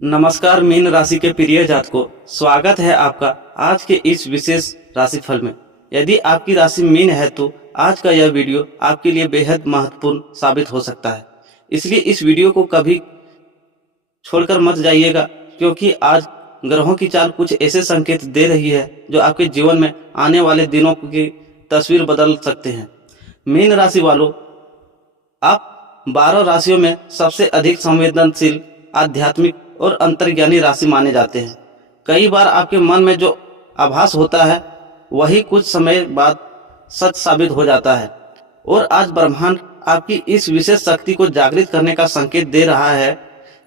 नमस्कार मीन राशि के प्रिय जातकों, स्वागत है आपका आज के इस विशेष राशिफल में। यदि आपकी राशि मीन है तो आज का यह वीडियो आपके लिए बेहद महत्वपूर्ण साबित हो सकता है। इसलिए इस वीडियो को कभी छोड़कर मत जाइएगा, क्योंकि आज ग्रहों की चाल कुछ ऐसे संकेत दे रही है जो आपके जीवन में आने वाले दिनों की तस्वीर बदल सकते हैं। मीन राशि वालों, आप 12 राशियों में सबसे अधिक संवेदनशील, आध्यात्मिक और अंतर्ज्ञानी राशि माने जाते हैं। कई बार आपके मन में जो आभास होता है वही कुछ समय बाद सच साबित हो जाता है, और आज ब्रह्मांड आपकी इस विशेष शक्ति को जागृत करने का संकेत दे रहा है।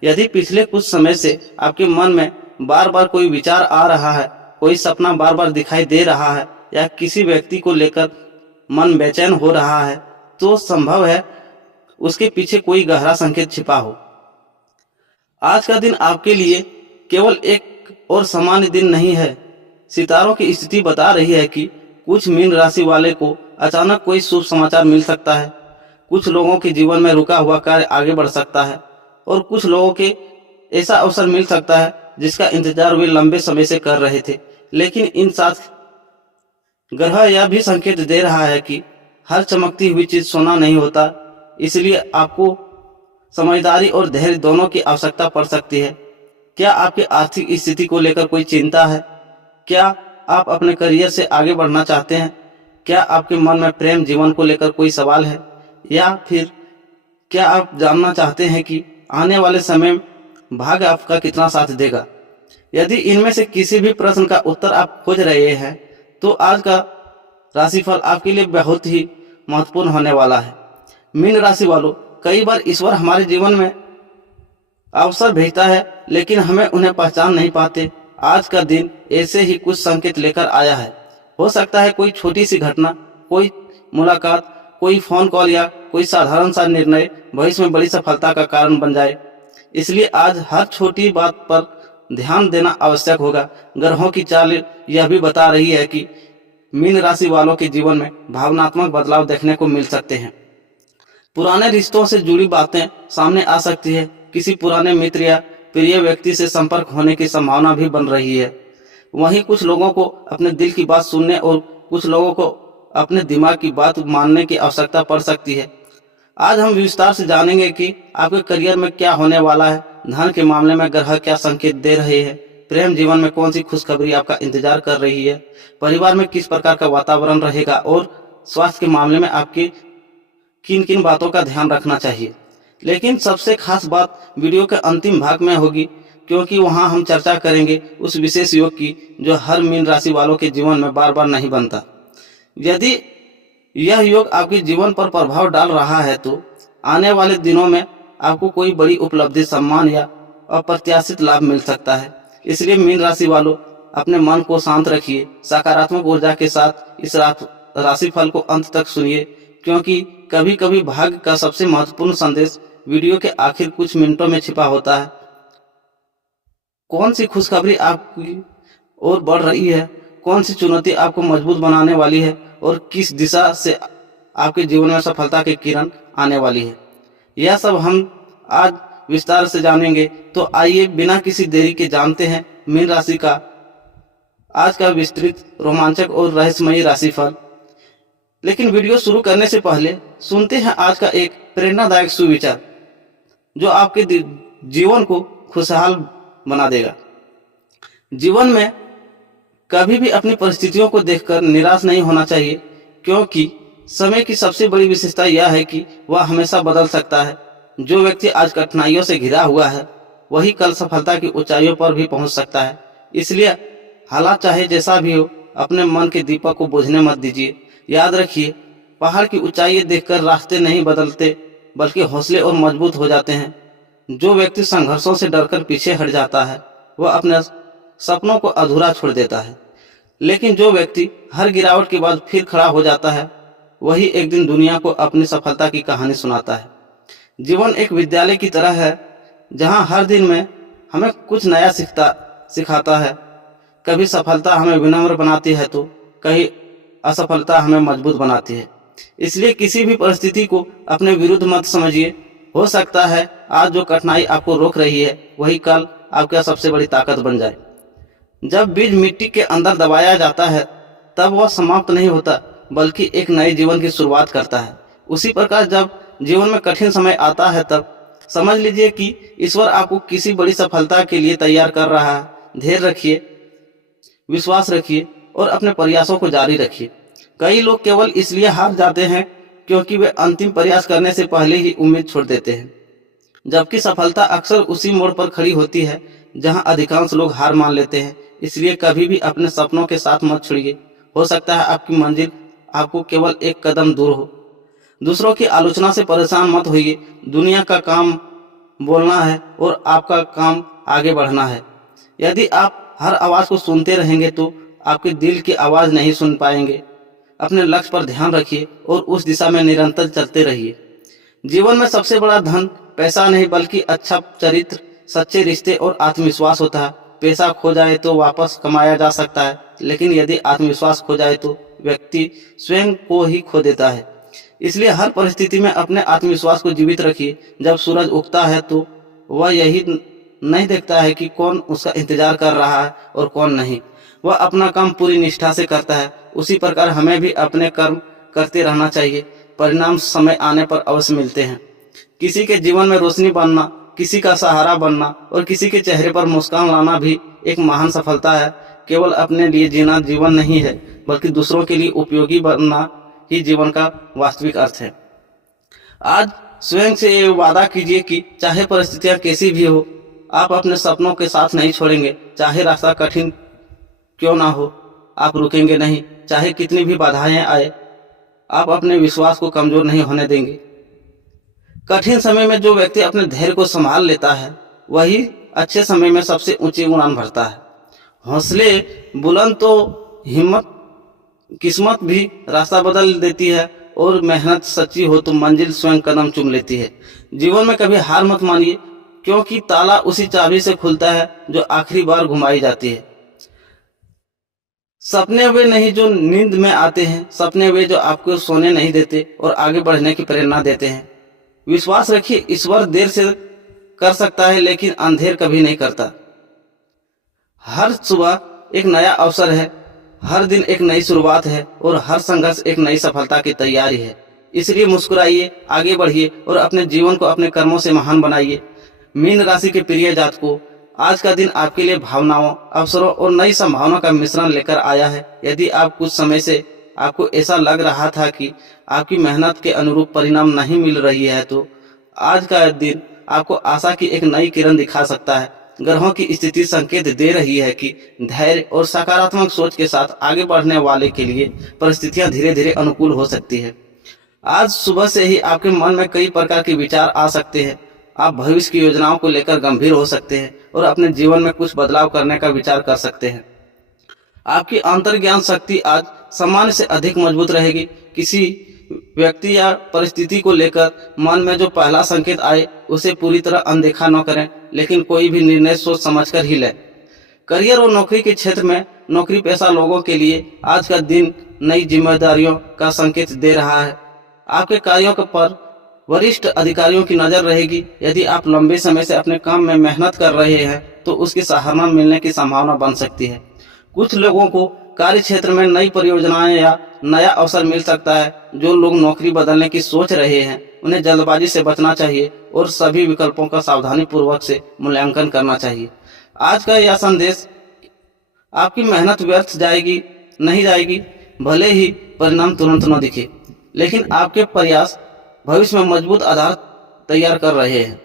यदि पिछले कुछ समय से आपके मन में बार बार कोई विचार आ रहा है, कोई सपना बार बार दिखाई दे रहा है, या किसी व्यक्ति को लेकर मन बेचैन हो रहा है, तो संभव है उसके पीछे कोई गहरा संकेत छिपा हो। आज का दिन आपके लिए केवल एक और सामान्य दिन नहीं है। सितारों की स्थिति बता रही है कि कुछ मीन राशि वाले को अचानक कोई शुभ समाचार मिल सकता है, कुछ लोगों के जीवन में रुका हुआ कार्य आगे बढ़ सकता है, और कुछ लोगों के ऐसा अवसर मिल सकता है जिसका इंतजार वे लंबे समय से कर रहे थे। लेकिन इन साथ ग्रह यह भी संकेत दे रहा है कि हर चमकती हुई चीज सोना नहीं होता, इसलिए आपको समझदारी और धैर्य दोनों की आवश्यकता पड़ सकती है। क्या आपकी आर्थिक स्थिति को लेकर कोई चिंता है? क्या आप अपने करियर से आगे बढ़ना चाहते हैं? क्या आपके मन में प्रेम जीवन को लेकर कोई सवाल है? या फिर क्या आप जानना चाहते हैं कि आने वाले समय में भाग्य आपका कितना साथ देगा? यदि इनमें से किसी भी प्रश्न का उत्तर आप खोज रहे हैं तो आज का राशिफल आपके लिए बहुत ही महत्वपूर्ण होने वाला है। मीन राशि वालों, कई बार ईश्वर हमारे जीवन में अवसर भेजता है, लेकिन हमें उन्हें पहचान नहीं पाते। आज का दिन ऐसे ही कुछ संकेत लेकर आया है। हो सकता है कोई छोटी सी घटना, कोई मुलाकात, कोई फोन कॉल या कोई साधारण सा निर्णय भविष्य में बड़ी सफलता का कारण बन जाए। इसलिए आज हर छोटी बात पर ध्यान देना आवश्यक होगा। ग्रहों की चाल यह भी बता रही है कि मीन राशि वालों के जीवन में भावनात्मक बदलाव देखने को मिल सकते हैं। पुराने रिश्तों से जुड़ी बातें सामने आ सकती है। किसी पुराने मित्र या प्रिय व्यक्ति से संपर्क होने की संभावना भी बन रही है। वहीं कुछ लोगों को अपने दिल की बात सुनने और कुछ लोगों को अपने दिमाग की बात मानने की आवश्यकता पड़ सकती है। आज हम विस्तार से जानेंगे कि आपके करियर में क्या होने वाला है, धन के मामले में ग्रह क्या संकेत दे रहे हैं, प्रेम जीवन में कौन सी खुशखबरी आपका इंतजार कर रही है, परिवार में किस प्रकार का वातावरण रहेगा, और स्वास्थ्य के मामले में आपकी किन किन बातों का ध्यान रखना चाहिए। लेकिन सबसे खास बात वीडियो के अंतिम भाग में होगी, क्योंकि वहां हम चर्चा करेंगे उस विशेष योग की जो हर मीन राशि वालों के जीवन में बार बार नहीं बनता। यदि यह योग आपके जीवन पर प्रभाव डाल रहा है तो आने वाले दिनों में आपको कोई बड़ी उपलब्धि, सम्मान या अप्रत्याशित लाभ मिल सकता है। इसलिए मीन राशि वालों, अपने मन को शांत रखिए, सकारात्मक ऊर्जा के साथ इस राशिफल को अंत तक सुनिए, क्योंकि कभी कभी भाग्य का सबसे महत्वपूर्ण संदेश वीडियो के आखिर कुछ मिनटों में छिपा होता है। कौन सी खुशखबरी आपकी ओर बढ़ रही है, कौन सी चुनौती आपको मजबूत बनाने वाली है, और किस दिशा से आपके जीवन में सफलता की किरण आने वाली है, यह सब हम आज विस्तार से जानेंगे। तो आइए बिना किसी देरी के जानते हैं मीन राशि का आज का विस्तृत, रोमांचक और रहस्यमयी राशिफल। लेकिन वीडियो शुरू करने से पहले सुनते हैं आज का एक प्रेरणादायक सुविचार जो आपके जीवन को खुशहाल बना देगा। जीवन में कभी भी अपनी परिस्थितियों को देखकर निराश नहीं होना चाहिए, क्योंकि समय की सबसे बड़ी विशेषता यह है कि वह हमेशा बदल सकता है। जो व्यक्ति आज कठिनाइयों से घिरा हुआ है वही कल सफलता की ऊंचाइयों पर भी पहुंच सकता है। इसलिए हालात चाहे जैसा भी हो, अपने मन के दीपक को बुझने मत दीजिए। याद रखिए, पहाड़ की ऊंचाई देखकर रास्ते नहीं बदलते, बल्कि हौसले और मजबूत हो जाते हैं। जो व्यक्ति संघर्षों से डरकर पीछे हट जाता है वह अपने सपनों को अधूरा छोड़ देता है, लेकिन जो व्यक्ति हर गिरावट के बाद फिर खड़ा हो जाता है वही एक दिन दुनिया को अपनी सफलता की कहानी सुनाता है। जीवन एक विद्यालय की तरह है, जहां हर दिन में हमें कुछ नया सिखाता है। कभी सफलता हमें विनम्र बनाती है तो कहीं असफलता हमें मजबूत बनाती है। इसलिए किसी भी परिस्थिति को अपने विरुद्ध मत समझिए। हो सकता है आज जो कठिनाई आपको रोक रही है वही कल आपका सबसे बड़ी ताकत बन जाए। जब बीज मिट्टी के अंदर दबाया जाता है तब वह समाप्त नहीं होता बल्कि एक नए जीवन की शुरुआत करता है। उसी प्रकार जब जीवन में कठिन समय आता है तब समझ लीजिए कि ईश्वर आपको किसी बड़ी सफलता के लिए तैयार कर रहा है। धैर्य रखिए, विश्वास रखिए और अपने प्रयासों को जारी रखिए। कई लोग केवल इसलिए हार जाते हैं क्योंकि वे अंतिम प्रयास करने से पहले ही उम्मीद छोड़ देते हैं, जबकि सफलता अक्सर उसी मोड़ पर खड़ी होती है जहां अधिकांश लोग हार मान लेते हैं। इसलिए कभी भी अपने सपनों के साथ मत छोड़िए। हो सकता है आपकी मंजिल आपको केवल एक कदम दूर हो। दूसरों की आलोचना से परेशान मत होइए। दुनिया का काम बोलना है और आपका काम आगे बढ़ना है। यदि आप हर आवाज़ को सुनते रहेंगे तो आपके दिल की आवाज़ नहीं सुन पाएंगे। अपने लक्ष्य पर ध्यान रखिए और उस दिशा में निरंतर चलते रहिए। जीवन में सबसे बड़ा धन पैसा नहीं बल्कि अच्छा चरित्र, सच्चे रिश्ते और आत्मविश्वास होता है। पैसा खो जाए तो वापस कमाया जा सकता है, लेकिन यदि आत्मविश्वास खो जाए तो व्यक्ति स्वयं को ही खो देता है। इसलिए हर परिस्थिति में अपने आत्मविश्वास को जीवित रखिए। जब सूरज उगता है तो वह यही नहीं देखता है कि कौन उसका इंतजार कर रहा है और कौन नहीं। वह अपना काम पूरी निष्ठा से करता है। उसी प्रकार हमें भी अपने कर्म करते रहना चाहिए। परिणाम समय आने पर अवश्य मिलते हैं। किसी के जीवन में रोशनी बनना, किसी का सहारा बनना और किसी के चेहरे पर मुस्कान लाना भी एक महान सफलता है। केवल अपने लिए जीना जीवन नहीं है बल्कि दूसरों के लिए उपयोगी बनना ही जीवन का वास्तविक अर्थ है। आज स्वयं से ये वादा कीजिए कि चाहे परिस्थितियां कैसी भी हो, आप अपने सपनों के साथ नहीं छोड़ेंगे। चाहे रास्ता कठिन क्यों ना हो, आप रुकेंगे नहीं। चाहे कितनी भी बाधाएं आए, आप अपने विश्वास को कमजोर नहीं होने देंगे। कठिन समय में जो व्यक्ति अपने धैर्य को संभाल लेता है वही अच्छे समय में सबसे ऊंची उड़ान भरता है। हौसले बुलंद तो हिम्मत किस्मत भी रास्ता बदल देती है और मेहनत सच्ची हो तो मंजिल स्वयं कदम चूम लेती है। जीवन में कभी हार मत मानिए, क्योंकि ताला उसी चाबी से खुलता है जो आखिरी बार घुमाई जाती है। सपने वे नहीं जो नींद में आते हैं, सपने वे जो आपको सोने नहीं देते और आगे बढ़ने की प्रेरणा देते हैं। विश्वास रखिए, ईश्वर देर से कर सकता है लेकिन अंधेर कभी नहीं करता। हर सुबह एक नया अवसर है, हर दिन एक नई शुरुआत है और हर संघर्ष एक नई सफलता की तैयारी है। इसलिए मुस्कुराइए, आगे बढ़िए और अपने जीवन को अपने कर्मों से महान बनाइए। मीन राशि के प्रिय जातकों, आज का दिन आपके लिए भावनाओं, अवसरों और नई संभावनाओं का मिश्रण लेकर आया है। यदि आप कुछ समय से आपको ऐसा लग रहा था कि आपकी मेहनत के अनुरूप परिणाम नहीं मिल रही है तो आज का दिन आपको आशा की एक नई किरण दिखा सकता है। ग्रहों की स्थिति संकेत दे रही है कि धैर्य और सकारात्मक सोच के साथ आगे बढ़ने वाले के लिए परिस्थितियां धीरे धीरे अनुकूल हो सकती है। आज सुबह से ही आपके मन में कई प्रकार के विचार आ सकते हैं। आप भविष्य की योजनाओं को लेकर गंभीर हो सकते हैं और अपने जीवन में कुछ बदलाव करने का विचार कर सकते हैं। आपकी अंतर्ज्ञान शक्ति आज सामान्य से अधिक मजबूत रहेगी। किसी व्यक्ति या परिस्थिति को लेकर मन में जो पहला संकेत आए उसे पूरी तरह अनदेखा न करें, लेकिन कोई भी निर्णय सोच समझकर ही लें। करियर और नौकरी के क्षेत्र में नौकरी पेशा लोगों के लिए आज का दिन नई जिम्मेदारियों का संकेत दे रहा है। आपके कार्यों पर वरिष्ठ अधिकारियों की नजर रहेगी। यदि आप लंबे समय से अपने काम में मेहनत कर रहे हैं तो उसकी सराहना मिलने की संभावना बन सकती है। कुछ लोगों को कार्य क्षेत्र में नई परियोजनाएं या नया अवसर मिल सकता है। जो लोग नौकरी बदलने की सोच रहे हैं उन्हें जल्दबाजी से बचना चाहिए और सभी विकल्पों का सावधानी पूर्वक से मूल्यांकन करना चाहिए। आज का यह संदेश, आपकी मेहनत व्यर्थ नहीं जाएगी। भले ही परिणाम तुरंत न दिखे, लेकिन आपके प्रयास भविष्य में मजबूत आधार तैयार कर रहे हैं।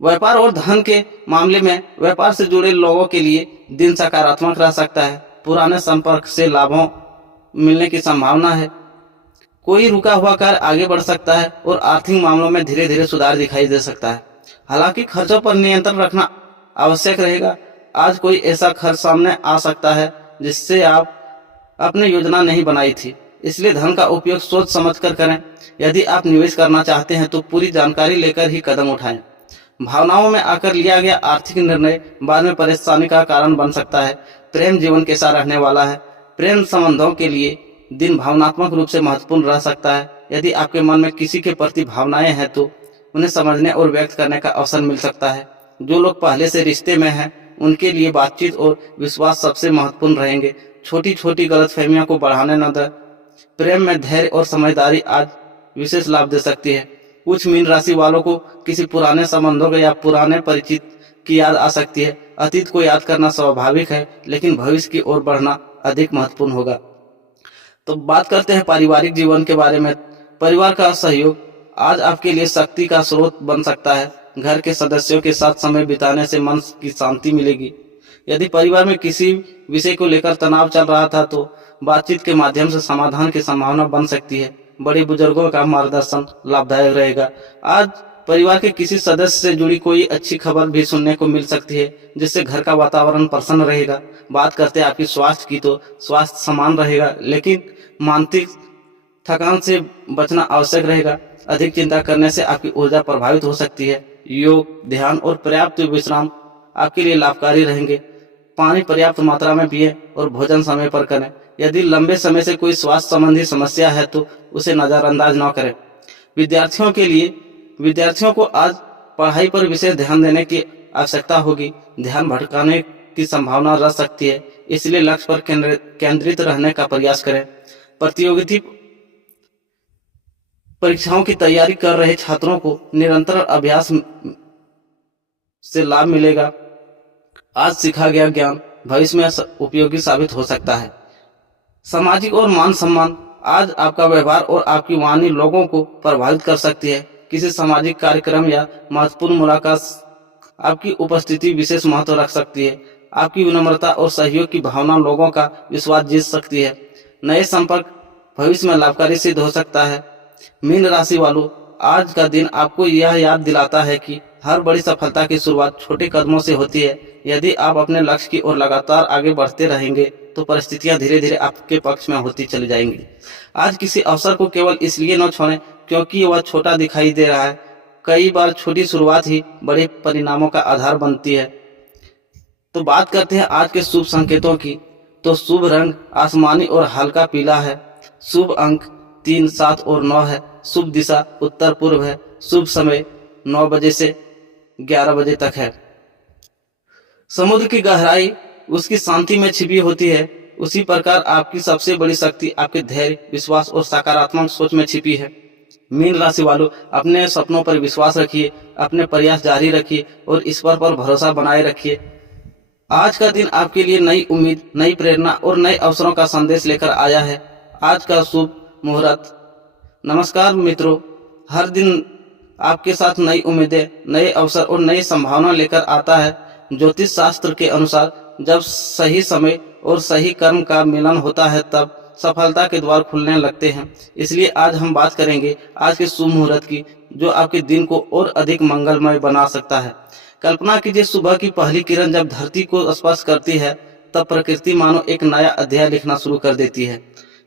व्यापार और धन के मामले में व्यापार से जुड़े लोगों के लिए दिन सकारात्मक रह सकता है। पुराने संपर्क से लाभों मिलने की संभावना है। कोई रुका हुआ कार्य आगे बढ़ सकता है और आर्थिक मामलों में धीरे धीरे सुधार दिखाई दे सकता है। हालांकि खर्चों पर नियंत्रण रखना आवश्यक रहेगा। आज कोई ऐसा खर्च सामने आ सकता है जिससे आप अपनी योजना नहीं बनाई थी, इसलिए धन का उपयोग सोच समझ कर करें। यदि आप निवेश करना चाहते हैं तो पूरी जानकारी लेकर ही कदम उठाएं। भावनाओं में आकर लिया गया आर्थिक निर्णय बाद में परेशानी का कारण बन सकता है। प्रेम जीवन कैसा रहने वाला है। प्रेम संबंधों के लिए दिन भावनात्मक रूप से महत्वपूर्ण रह सकता है। यदि आपके मन में किसी के प्रति भावनाएं हैं तो उन्हें समझने और व्यक्त करने का अवसर मिल सकता है। जो लोग पहले से रिश्ते में हैं उनके लिए बातचीत और विश्वास सबसे महत्वपूर्ण रहेंगे। छोटी छोटी गलतफहमियों को बढ़ाने न दें। प्रेम में धैर्य और समझदारी आज विशेष लाभ दे सकती है। कुछ मीन राशि वालों को किसी पुराने संबंधों के या पुराने परिचित की याद आ सकती है। अतीत को याद करना स्वाभाविक है, लेकिन भविष्य की ओर बढ़ना अधिक महत्वपूर्ण होगा। तो बात करते हैं पारिवारिक जीवन के बारे में। परिवार का सहयोग आज आपके लिए शक्ति का स्रोत बन सकता है। घर के सदस्यों के साथ समय बिताने से मन की शांति मिलेगी। यदि परिवार में किसी विषय को लेकर तनाव चल रहा था तो बातचीत के माध्यम से समाधान की संभावना बन सकती है। बड़े बुजुर्गों का मार्गदर्शन लाभदायक रहेगा। आज परिवार के किसी सदस्य से जुड़ी कोई अच्छी खबर भी सुनने को मिल सकती है, जिससे घर का वातावरण प्रसन्न रहेगा। बात करते हैं आपकी स्वास्थ्य की, तो स्वास्थ्य समान रहेगा, लेकिन मानसिक थकान से बचना आवश्यक रहेगा। अधिक चिंता करने से आपकी ऊर्जा प्रभावित हो सकती है। योग, ध्यान और पर्याप्त विश्राम आपके लिए लाभकारी रहेंगे। पानी पर्याप्त मात्रा में पिएं और भोजन समय पर करें। यदि लंबे समय से कोई स्वास्थ्य संबंधी समस्या है तो उसे नजरअंदाज न करें। विद्यार्थियों को आज पढ़ाई पर विशेष ध्यान देने की आवश्यकता होगी। ध्यान भटकाने की संभावना रह सकती है, इसलिए लक्ष्य पर केंद्रित रहने का प्रयास करें। प्रतियोगिता परीक्षाओं की तैयारी कर रहे छात्रों को निरंतर अभ्यास से लाभ मिलेगा। आज सीखा गया ज्ञान भविष्य में उपयोगी साबित हो सकता है। सामाजिक और मान सम्मान आज आपका व्यवहार और आपकी वाणी लोगों को प्रभावित कर सकती है। किसी सामाजिक कार्यक्रम या महत्वपूर्ण मुलाकात आपकी उपस्थिति विशेष महत्व रख सकती है। आपकी विनम्रता और सहयोग की भावना लोगों का विश्वास जीत सकती है। नए संपर्क भविष्य में लाभकारी सिद्ध हो सकता है। मीन राशि वालों, आज का दिन आपको यह याद दिलाता है कि हर बड़ी सफलता की शुरुआत छोटे कदमों से होती है। यदि आप अपने लक्ष्य की ओर लगातार आगे बढ़ते रहेंगे तो परिस्थितियां धीरे धीरे आपके पक्ष में होती चली जाएंगी। आज किसी अवसर को केवल इसलिए न छोड़ें क्योंकि वह छोटा दिखाई दे रहा है। कई बार छोटी शुरुआत ही बड़े परिणामों का आधार बनती है। तो बात करते हैं आज के शुभ संकेतों की। तो शुभ रंग आसमानी और हल्का पीला है। शुभ अंक 3, 7 और 9 है। शुभ दिशा उत्तर पूर्व है। शुभ समय 9 बजे से 11 बजे तक है। समुद्र की गहराई उसकी शांति में छिपी होती है, उसी प्रकार आपकी सबसे बड़ी शक्ति आपके धैर्य, विश्वास और सकारात्मक सोच में छिपी है। मीन राशि वालों, अपने सपनों पर विश्वास रखिए, अपने प्रयास जारी रखिए और ईश्वर पर भरोसा बनाए रखिए। आज का दिन आपके लिए नई उम्मीद, नई प्रेरणा और नए अवसरों का संदेश लेकर आया है। आज का शुभ मुहूर्त। नमस्कार मित्रों, हर दिन आपके साथ नई उम्मीदें, नए अवसर और नई संभावना लेकर आता है। ज्योतिष शास्त्र के अनुसार जब सही समय और सही कर्म का मिलन होता है तब सफलता के द्वार खुलने लगते हैं। इसलिए आज हम बात करेंगे आज के शुभ मुहूर्त की, जो आपके दिन को और अधिक मंगलमय बना सकता है। कल्पना कीजिए, सुबह की पहली किरण जब धरती को स्पर्श करती है तब प्रकृति मानो एक नया अध्याय लिखना शुरू कर देती है।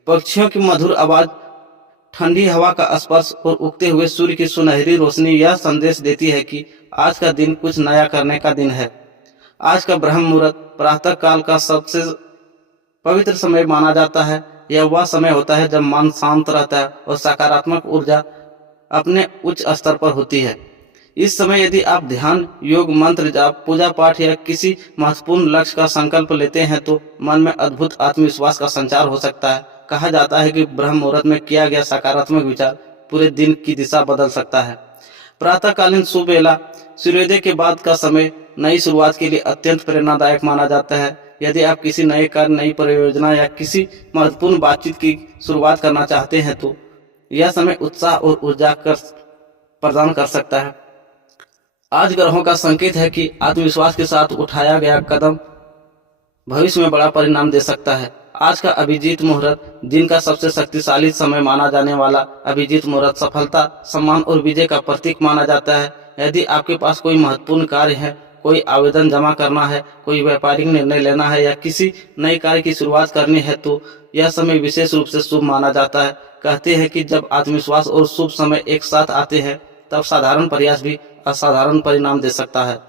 पक्षियों की मधुर आवाज, ठंडी हवा का स्पर्श और उगते हुए सूर्य की सुनहरी रोशनी यह संदेश देती है कि आज का दिन कुछ नया करने का दिन है। आज का ब्रह्म मुहूर्त प्रातः काल का सबसे पवित्र समय माना जाता है। यह वह समय होता है जब मन शांत रहता है और सकारात्मक ऊर्जा अपने उच्च स्तर पर होती है। इस समय यदि आप ध्यान, योग, मंत्र जाप, पूजा पाठ या किसी महत्वपूर्ण लक्ष्य का संकल्प लेते हैं तो मन में अद्भुत आत्मविश्वास का संचार हो सकता है। कहा जाता है कि ब्रह्म मुहूर्त में किया गया सकारात्मक विचार पूरे दिन की दिशा बदल सकता है। प्रातःकालीन शुभ वेला, सूर्योदय के बाद का समय नई शुरुआत के लिए अत्यंत प्रेरणादायक माना जाता है। यदि आप किसी नए कार्य, नई परियोजना या किसी महत्वपूर्ण बातचीत की शुरुआत करना चाहते हैं तो यह समय उत्साह और ऊर्जा प्रदान कर सकता है। आज ग्रहों का संकेत है कि आत्मविश्वास के साथ उठाया गया कदम भविष्य में बड़ा परिणाम दे सकता है। आज का अभिजीत मुहूर्त, दिन का सबसे शक्तिशाली समय माना जाने वाला अभिजीत मुहूर्त सफलता, सम्मान और विजय का प्रतीक माना जाता है। यदि आपके पास कोई महत्वपूर्ण कार्य है, कोई आवेदन जमा करना है, कोई व्यापारिक निर्णय लेना है या किसी नए कार्य की शुरुआत करनी है तो यह समय विशेष रूप से शुभ माना जाता है। कहते हैं कि जब आत्मविश्वास और शुभ समय एक साथ आते हैं तब साधारण प्रयास भी असाधारण परिणाम दे सकता है।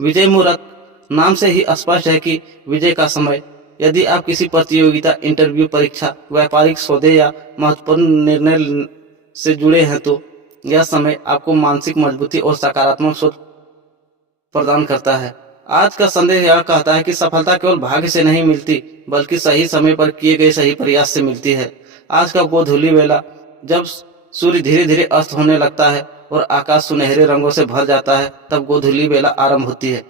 विजय मुहूर्त नाम से ही स्पष्ट है कि विजय का समय। यदि आप किसी प्रतियोगिता, इंटरव्यू, परीक्षा, व्यापारिक सौदे या महत्वपूर्ण निर्णय से जुड़े हैं तो यह समय आपको मानसिक मजबूती और सकारात्मक सोच प्रदान करता है। आज का संदेश यह कहता है कि सफलता केवल भाग्य से नहीं मिलती, बल्कि सही समय पर किए गए सही प्रयास से मिलती है। आज का गोधूली वेला, जब सूर्य धीरे धीरे अस्त होने लगता है और आकाश सुनहरे रंगों से भर जाता है, तब गोधूली वेला आरंभ होती है।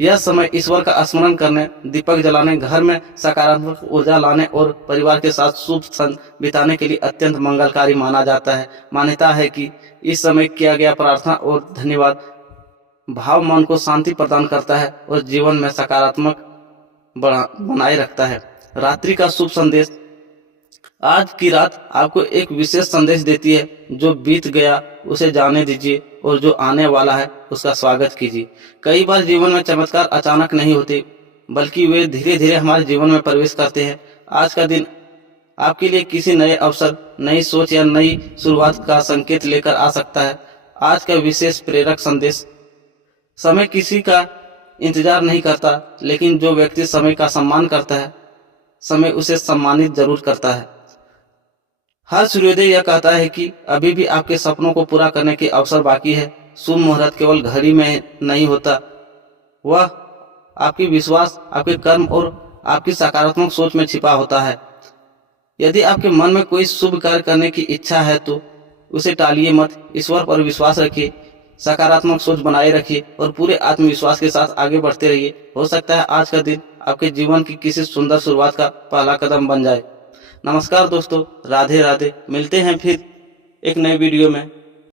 यह समय ईश्वर का स्मरण करने, दीपक जलाने, घर में सकारात्मक ऊर्जा लाने और परिवार के साथ शुभ क्षण बिताने के लिए अत्यंत मंगलकारी माना जाता है। मान्यता है कि इस समय किया गया प्रार्थना और धन्यवाद भाव मन को शांति प्रदान करता है और जीवन में सकारात्मक बनाए रखता है। रात्रि का शुभ संदेश, आज की रात आपको एक विशेष संदेश देती है। जो बीत गया उसे जाने दीजिए और जो आने वाला है उसका स्वागत कीजिए। कई बार जीवन में चमत्कार अचानक नहीं होते, बल्कि वे धीरे धीरे हमारे जीवन में प्रवेश करते हैं। आज का दिन आपके लिए किसी नए अवसर, नई सोच या नई शुरुआत का संकेत लेकर आ सकता है। आज का विशेष प्रेरक संदेश, समय किसी का इंतजार नहीं करता, लेकिन जो व्यक्ति समय का सम्मान करता है, समय उसे सम्मानित जरूर करता है। हर सूर्योदय यह कहता है कि अभी भी आपके सपनों को पूरा करने के अवसर बाकी है। शुभ मुहूर्त केवल घड़ी में नहीं होता, वह आपकी विश्वास, आपके कर्म और आपकी सकारात्मक सोच में छिपा होता है। यदि आपके मन में कोई शुभ कार्य करने की इच्छा है तो उसे टालिए मत। ईश्वर पर विश्वास रखिए, सकारात्मक सोच बनाए रखिए और पूरे आत्मविश्वास के साथ आगे बढ़ते रहिए। हो सकता है आज का दिन आपके जीवन की किसी सुंदर शुरुआत का पहला कदम बन जाए। नमस्कार दोस्तों, राधे राधे। मिलते हैं फिर एक नए वीडियो में।